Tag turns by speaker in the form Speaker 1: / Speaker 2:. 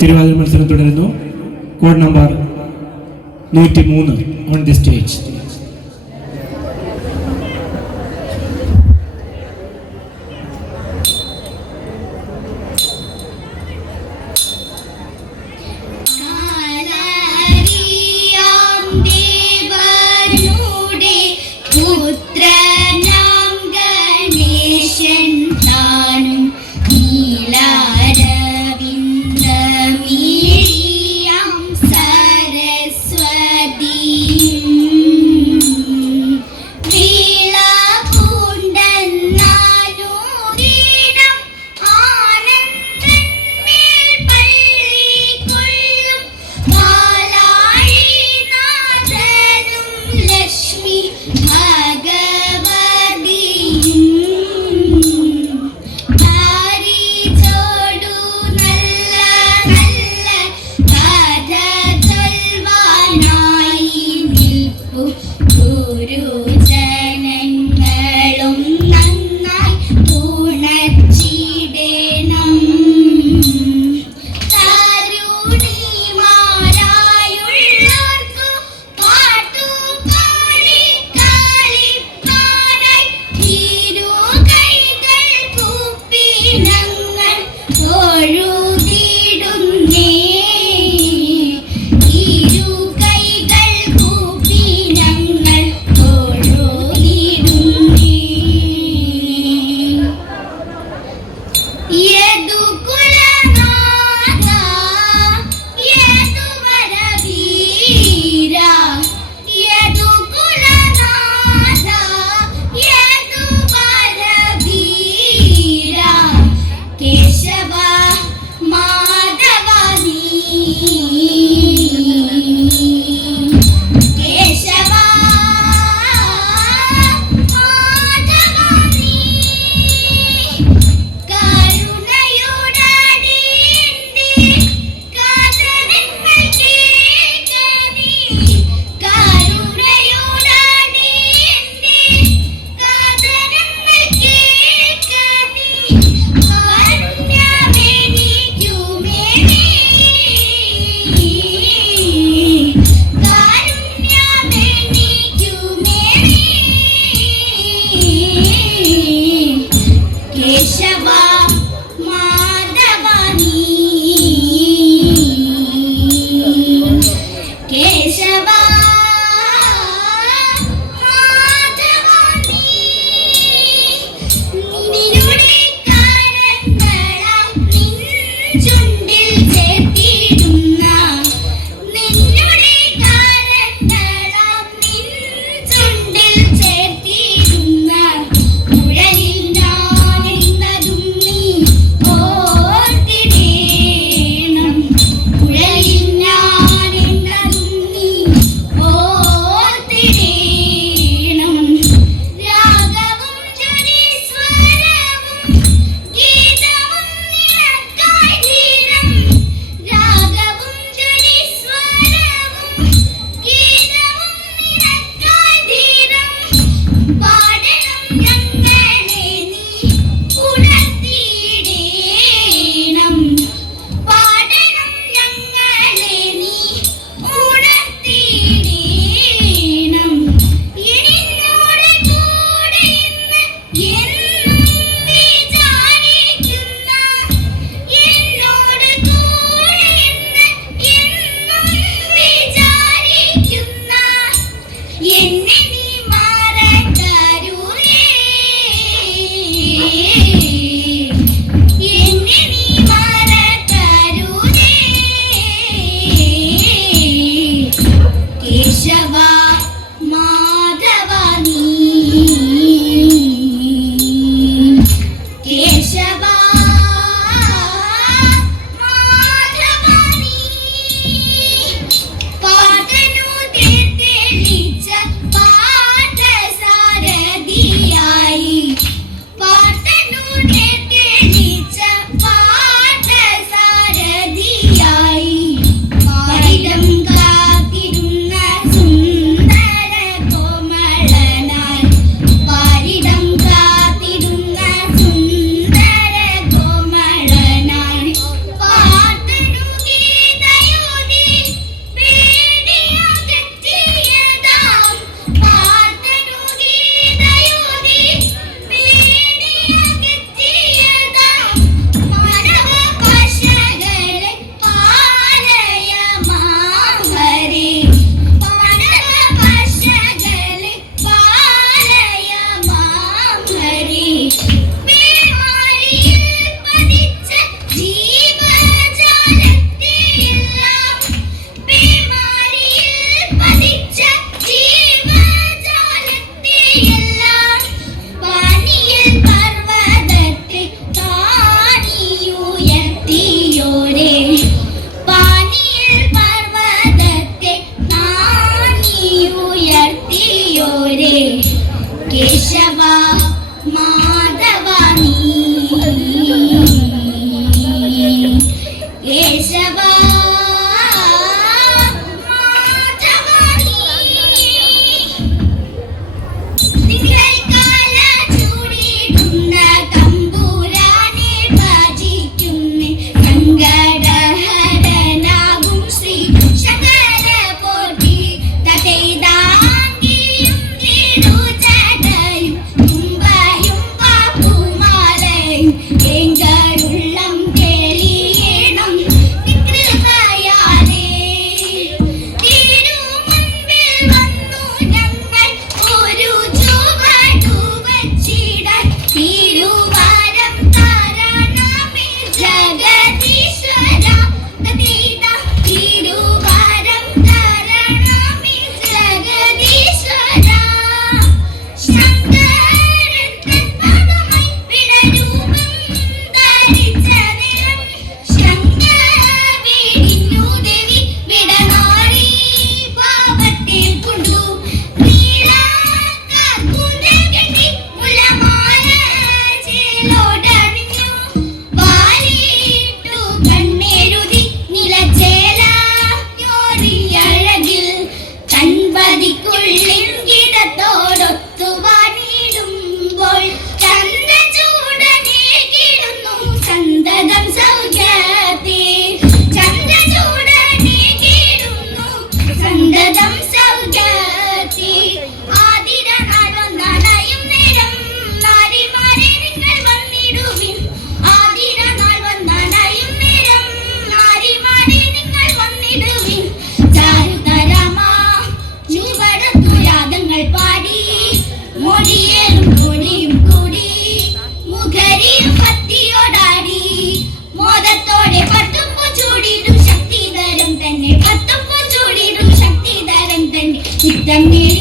Speaker 1: തിരുവാതിര മത്സരം തുടരുന്നു. Code number നൂറ്റി മൂന്ന് ഓൺ ദി സ്റ്റേജ്
Speaker 2: Yeah.
Speaker 1: തന്നെ.